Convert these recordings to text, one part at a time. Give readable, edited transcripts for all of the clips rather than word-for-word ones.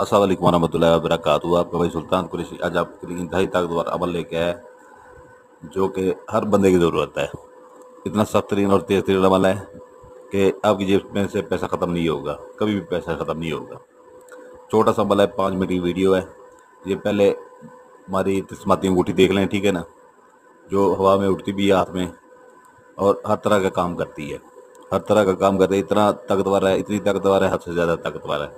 अस्सलाम वालेकुम वरहमतुल्लाहि वबरकातुहू। आपका भाई सुल्तान कुरैशी आज आपके लिए इंतहाई ताकतवर अमल लेके आया है जो कि हर बंदे की ज़रूरत है। इतना सख्त तरीन और तेज़ तरीन अमल है कि आपकी जेब में से पैसा ख़त्म नहीं होगा, कभी भी पैसा ख़त्म नहीं होगा। छोटा सा अमल है, 5 मिनट की वीडियो है। ये पहले हमारी तिस्माती अंगूठी देख लें, ठीक है ना, जो हवा में उड़ती भी है हाथ में और हर तरह का काम करती है। हर तरह का काम करती है, इतना ताकतवर है, इतनी ताकतवर है, हद से ज़्यादा ताकतवर है।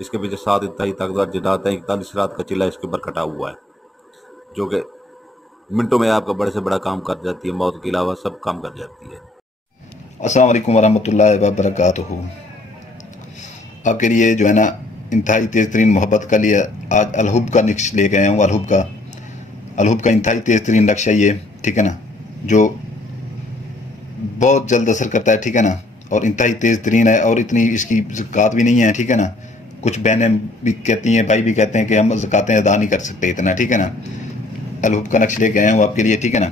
इसके पीछे 7 इंतहाई ताकतवर जिन्नात हैं। 41 रात का चिल्ला इसके ऊपर कटा हुआ है जो कि मिनटों में आपका बड़े से बड़ा काम कर जाती है, मौत के अलावा सब काम कर जाती है। अस्सलाम वालेकुम वरहमतुल्लाहि वबरकातुहू। आपके लिए जो है ना इंतहाई तेज़ तरीन मोहब्बत का लिए आज अलहुब का नक्श लेके आया हूँ। अलहुब का इंतहाई तेज़ तरीन नक्शा ये, ठीक है ना, जो बहुत जल्द असर करता है, ठीक है ना, और इंतहाई तेज़ तरीन है और इतनी इसकी ज़कात भी नहीं है, ठीक है ना। कुछ बहनें भी कहती हैं, भाई भी कहते हैं कि हम ज़कातें अदा नहीं कर सकते इतना, ठीक है ना। अलहुब का नक्श लेके आया हूँ आपके लिए, ठीक है ना।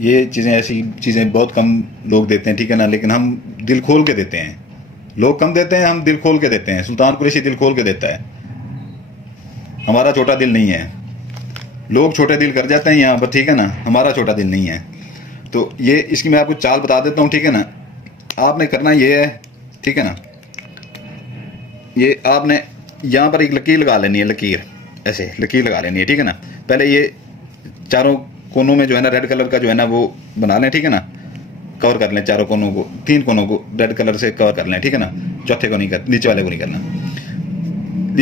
ये चीज़ें, ऐसी चीज़ें बहुत कम लोग देते हैं, ठीक है ना, लेकिन हम दिल खोल के देते हैं। लोग कम देते हैं, हम दिल खोल के देते हैं। सुल्तान कुरैशी दिल खोल के देता है, हमारा छोटा दिल नहीं है। लोग छोटे दिल कर जाते हैं यहाँ पर, ठीक है ना, हमारा छोटा दिल नहीं है। तो ये इसकी मैं आपको चाल बता देता हूँ, ठीक है ना। आपने करना ये है, ठीक है ना, ये आपने यहाँ पर एक लकीर लगा लेनी है, लकीर ऐसे लकीर लगा लेनी है, ठीक है ना। पहले ये चारों कोनों में जो है ना रेड कलर का जो है ना वो बना लें, ठीक है ना। कवर कर लें चारों कोनों को, 3 कोनों को रेड कलर से कवर कर लें, ठीक है ना। चौथे को नहीं कर, नीचे वाले को नहीं करना।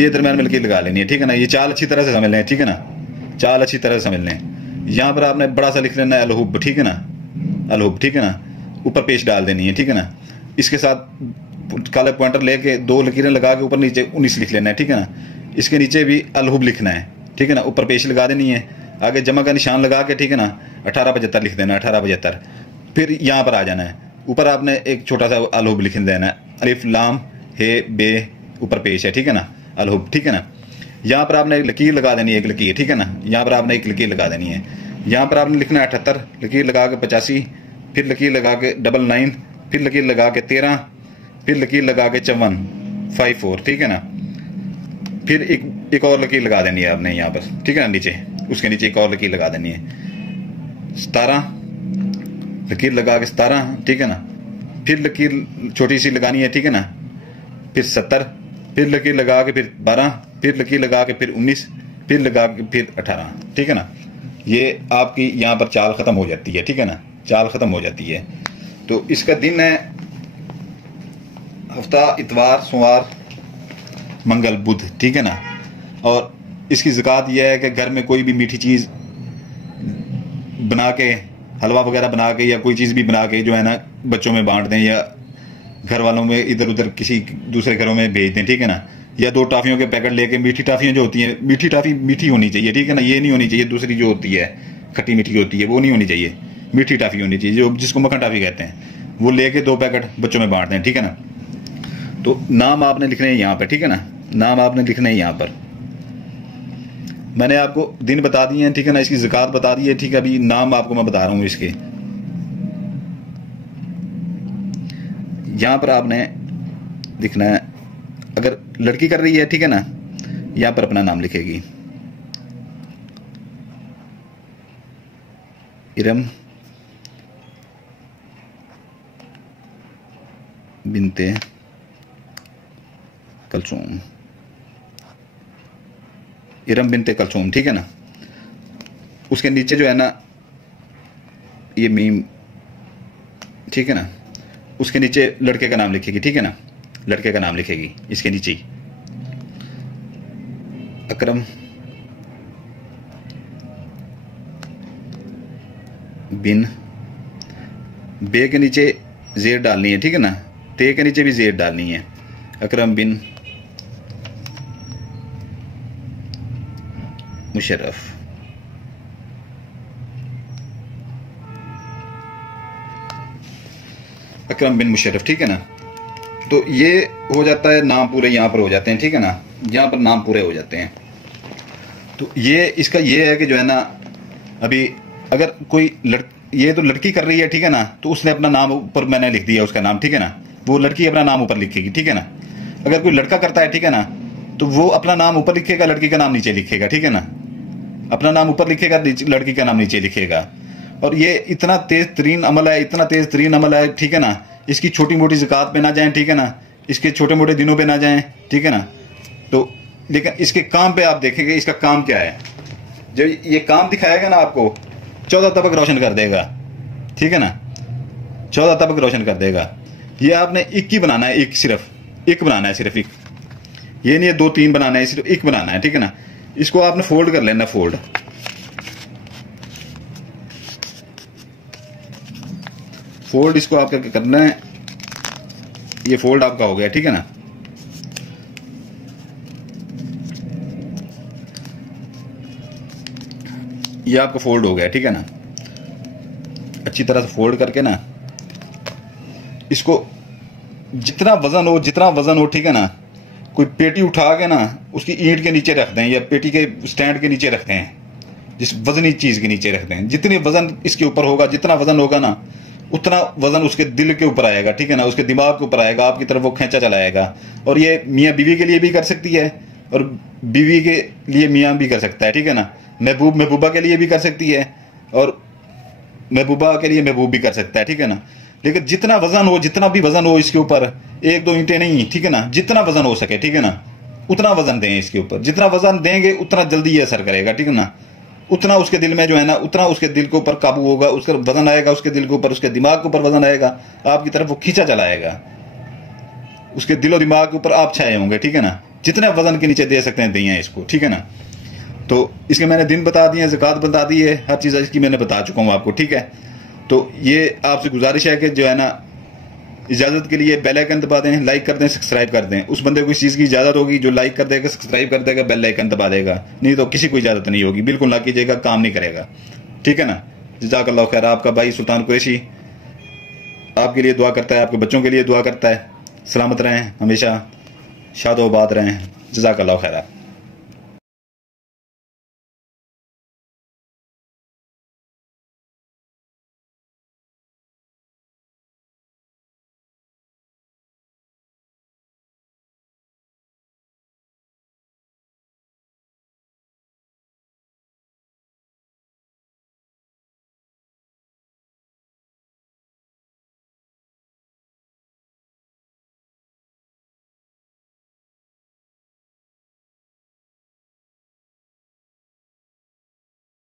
ये दरम्यान में लकीर लगा लेनी है, ठीक है ना। ये चाल अच्छी तरह से समझ लें, ठीक है ना, चाल अच्छी तरह से समझ लें। यहाँ पर आपने बड़ा सा लिख लेना है अलहुब, ठीक है ना, अलहुब, ठीक है ना। ऊपर पेश डाल देनी है, ठीक है ना। इसके साथ काले पॉइंटर लेके 2 लकीरें लगा के ऊपर नीचे 19 लिख लेना है, ठीक है ना। इसके नीचे भी अलहुब लिखना है, ठीक है ना। ऊपर पेश लगा देनी है, आगे जमा का निशान लगा के, ठीक है ना, 1875 लिख देना, 1875। फिर यहाँ पर आ जाना है, ऊपर आपने एक छोटा सा अलहुब लिख देना है, अलिफ लाम हे बे, ऊपर पेश है, ठीक है ना, अलहुब, ठीक है ना। यहाँ पर आपने एक लकीर लगा देनी है, एक लकीर, ठीक है ना। यहाँ पर आपने एक लकीर लगा देनी है। यहाँ पर आपने लिखना है 78, लकीर लगा के 85, फिर लकीर लगा के 99, फिर लकीर लगा के 13, फिर लकीर लगा के 54, 54, ठीक है ना। फिर एक और लकीर लगा देनी है आपने यहाँ पर, ठीक है ना, नीचे, उसके नीचे एक और लकीर लगा देनी है, 17, लकीर लगा के 17, ठीक है ना। फिर लकीर छोटी सी लगानी है, ठीक है ना। फिर 70, फिर लकीर लगा के फिर 12, फिर लकीर लगा के फिर 19, फिर लगा के फिर 18, ठीक है ना। ये आपकी यहाँ पर चाल ख़त्म हो जाती है, ठीक है ना, चाल ख़त्म हो जाती है। तो इसका दिन है हफ्ता इतवार, सोमवार, मंगल, बुध, ठीक है ना। और इसकी ज़कात यह है कि घर में कोई भी मीठी चीज़ बना के, हलवा वगैरह बना के या कोई चीज़ भी बना के जो है ना बच्चों में बांट दें या घर वालों में इधर उधर किसी दूसरे घरों में भेज दें, ठीक है ना। या 2 टॉफ़ियों के पैकेट लेके, मीठी टॉफ़ियाँ जो होती हैं, मीठी टॉफ़ी मीठी होनी चाहिए, ठीक है ना। ये नहीं होनी चाहिए दूसरी जो होती है खट्टी मीठी होती है, वो नहीं होनी चाहिए। मीठी टॉफ़ी होनी चाहिए, जो जिसको मक्खन टॉफ़ी कहते हैं। वो लेके 2 पैकेट बच्चों में बांट दें, ठीक है ना। तो नाम आपने लिखने हैं यहाँ पर, ठीक है ना, नाम आपने लिखने हैं यहाँ पर। मैंने आपको दिन बता दिए हैं, ठीक है ना, इसकी ज़कात बता दी है, ठीक है। अभी नाम आपको मैं बता रहा हूँ इसके। यहाँ पर आपने लिखना है, अगर लड़की कर रही है, ठीक है ना, यहाँ पर अपना नाम लिखेगी, इरम बिनते कलसूम, इरम बिनते कलसूम, ठीक है ना। उसके नीचे जो है ना ये मीम, ठीक है ना, उसके नीचे लड़के का नाम लिखेगी, ठीक है ना, लड़के का नाम लिखेगी इसके नीचे ही, अकरम बिन, बे के नीचे जेर डालनी है, ठीक है ना, ते के नीचे भी जेर डालनी है, अकरम बिन मुशर्रफ, अकरम बिन मुशर्रफ, ठीक है ना। तो ये हो जाता है, नाम पूरे यहाँ पर हो जाते हैं, ठीक है ना, यहाँ पर नाम पूरे हो जाते हैं। तो ये इसका ये है कि जो है ना, अभी अगर कोई ये तो लड़की कर रही है, ठीक है ना, तो उसने अपना नाम ऊपर मैंने लिख दिया उसका नाम, ठीक है ना। वो लड़की अपना नाम ऊपर लिखेगी, ठीक है ना। अगर कोई लड़का करता है, ठीक है ना, तो वो अपना नाम ऊपर लिखेगा, लड़की का नाम नीचे लिखेगा, ठीक है ना। अपना नाम ऊपर लिखेगा, लड़की का नाम नीचे लिखेगा। और ये इतना तेज तरीन अमल है, इतना तेज तरीन अमल है, ठीक है ना। इसकी छोटी मोटी ज़कात पे ना जाएं, ठीक है ना। इसके छोटे मोटे दिनों पे ना जाएं, ठीक है ना। तो लेकिन इसके काम पे आप देखेंगे इसका काम क्या है। जो ये काम दिखाएगा ना आपको 14 तबक रोशन कर देगा, ठीक है ना। 14 तबक रोशन कर देगा। ये आपने एक ही बनाना है, एक सिर्फ एक बनाना है, सिर्फ एक। ये नहीं है 2-3 बनाना है, सिर्फ एक बनाना है, ठीक है ना। इसको आपने फोल्ड कर लेना, फोल्ड इसको आपका क्या करना है, ये फोल्ड आपका हो गया, ठीक है ना। ये आपका फोल्ड हो गया, ठीक है ना। अच्छी तरह से फोल्ड करके ना इसको जितना वजन हो, ठीक है ना। कोई पेटी उठा के ना उसकी ईंट के नीचे रख दें या पेटी के स्टैंड के नीचे रखते हैं, जिस वजनी चीज के नीचे रखते हैं। जितने वजन इसके ऊपर होगा, जितना वजन होगा ना, उतना वजन उसके दिल के ऊपर आएगा, ठीक है ना। उसके दिमाग के ऊपर आएगा, आपकी तरफ वो खींचा चलाएगा। और ये मियाँ बीवी के लिए भी कर सकती है और बीवी के लिए मियाँ भी कर सकता है, ठीक है ना। महबूबा के लिए भी कर सकती है और महबूबा के लिए महबूब भी कर सकता है, ठीक है ना। लेकिन जितना भी वजन हो इसके ऊपर, 1-2 ईंटें नहीं, ठीक है ना। जितना वजन हो सके, ठीक है ना, उतना वजन दें इसके ऊपर। जितना वजन देंगे उतना जल्दी ये असर करेगा, ठीक है ना। उतना उसके दिल में जो है ना, उतना उसके दिल के ऊपर काबू होगा, उसका वजन आएगा उसके दिल के ऊपर, उसके दिमाग के ऊपर वजन आएगा, आपकी तरफ वो खींचा चलाएगा। उसके दिलो दिमाग के ऊपर आप छाए होंगे, ठीक है ना। जितने वजन के नीचे दे सकते हैं दिए इसको, ठीक है ना। तो इसके मैंने दिन बता दिए, ज़कात बता दी है, हर चीज़ इसकी मैंने बता चुका हूँ आपको, ठीक है। तो ये आपसे गुजारिश है कि जो है ना, इजाज़त के लिए बेल आइकन दबा दें, लाइक कर दें, सब्सक्राइब कर दें। उस बंदे को इस चीज़ की इजाज़त होगी जो लाइक कर देगा, सब्सक्राइब कर देगा, बेल आइकन दबा देगा। नहीं तो किसी को इजाज़त नहीं होगी, बिल्कुल ना कीजिएगा, काम नहीं करेगा, ठीक है ना। जज़ाकल्लाह खैर। आपका भाई सुल्तान कुरैशी आपके लिए दुआ करता है, आपके बच्चों के लिए दुआ करता है। सलामत रहें, हमेशा शादोबाद रहें। जज़ाकल्लाह खैर।